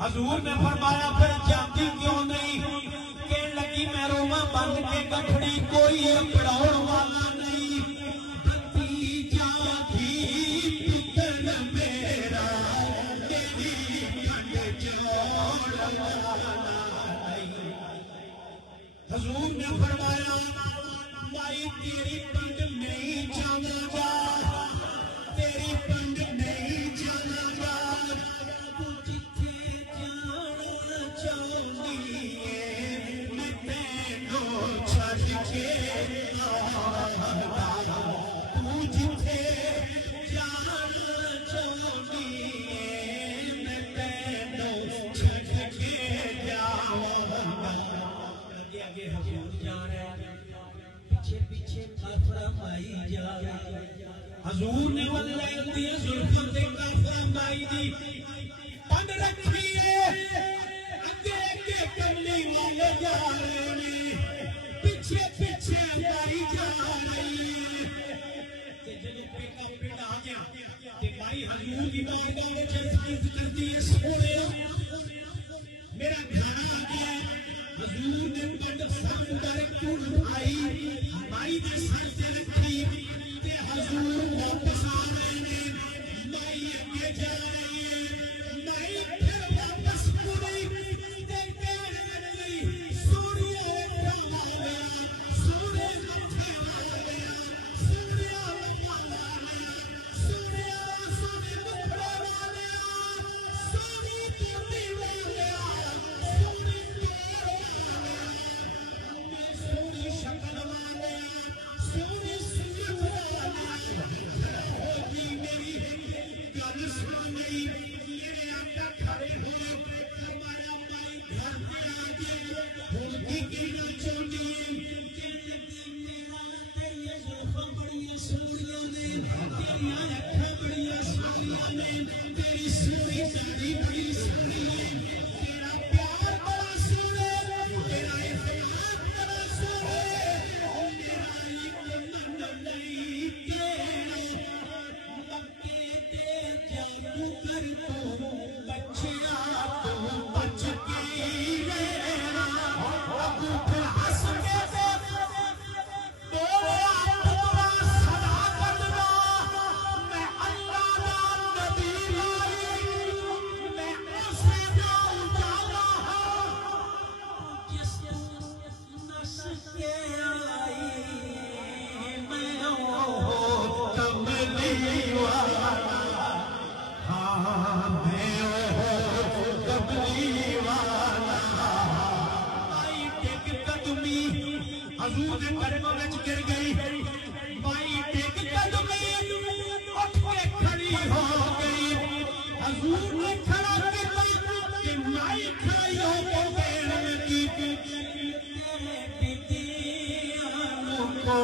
हजूर ने फरमाया फिर जाती क्यों नहीं? कहने लगी मैं रोवा बन के गठड़ी कोई पढ़ाने वाला नहीं। भतीजा थी पुत्र मेरा तेरी खंड जोड़ना नहीं। हजूर ने फरमाया माई तेरी पंड नहीं जाऊंगा, तेरी पंड नहीं जाऊंगा। तू जिथे जाना चाहती है मैं तेनू छड़ के आवांगा। तू जिथे जाना चाहती है मैं तेनू छड़ के जावांगा। आगे आगे हजूर जा रहे हैं, पीछे पीछे फरमाई जा रही। हजूर ने वल्ले दिए जुल्फों ते फरमाई दी पंड रखी है। आगे आगे कमली ले जा रहे ने, पीछे पीछे लाई जा रही। ते जब पेका पिंड आ गया ते माई हजूर की बारगाह में अर्ज करती है सोने मेरा घर आ गया। हजूर ने पंड समुंदर को उठाई माई के सर से रखी ते हजूर वापस आ रहे ने। माई आगे जा रही है, माई फिर वापस मुड़ी ते कहने लगी सूर्य उठा गया, सूर्य उठा गया, सूर्य उठा गया, सूर्य सूर्य उठा गया, सूर्य टूटने वाला, सूर्य शक्ल वाले, सूर्य सूर्य होगी मेरी गल सुन गई। मेरे अंदर खड़े हुए हमारा माई घर में होगी गिरना चोटी तेरी जुल्फां बड़ियां सोहनियां ने, तेरी आंखें बड़ियां सोहनियां ने, तेरी सोहनी दाढ़ी बड़ी सोहनी है, तेरा प्यार बड़ा सोहना है, तेरा इख्तियार बड़ा सोहना है। मेरा एक मन नहीं तेरा मक्के दे जादूगर तो बच्चियां तो बच के रहना। अबू फिर हंस के बोले पुत्रा सदा करना मैं अल्लाह दा नबी लाई, मैं उसे नाल जाना हूं जिस नस के आई मैं ओ कमली वाला। हाँ मैं ओ कमली वाला। माई टेक कदमी हजूर के कदमों में गिर गई। माई टेक कदमी उठ के खड़ी हो गई। हजूर ने खड़ा किया कि माई खड़ी हो कहने लगी को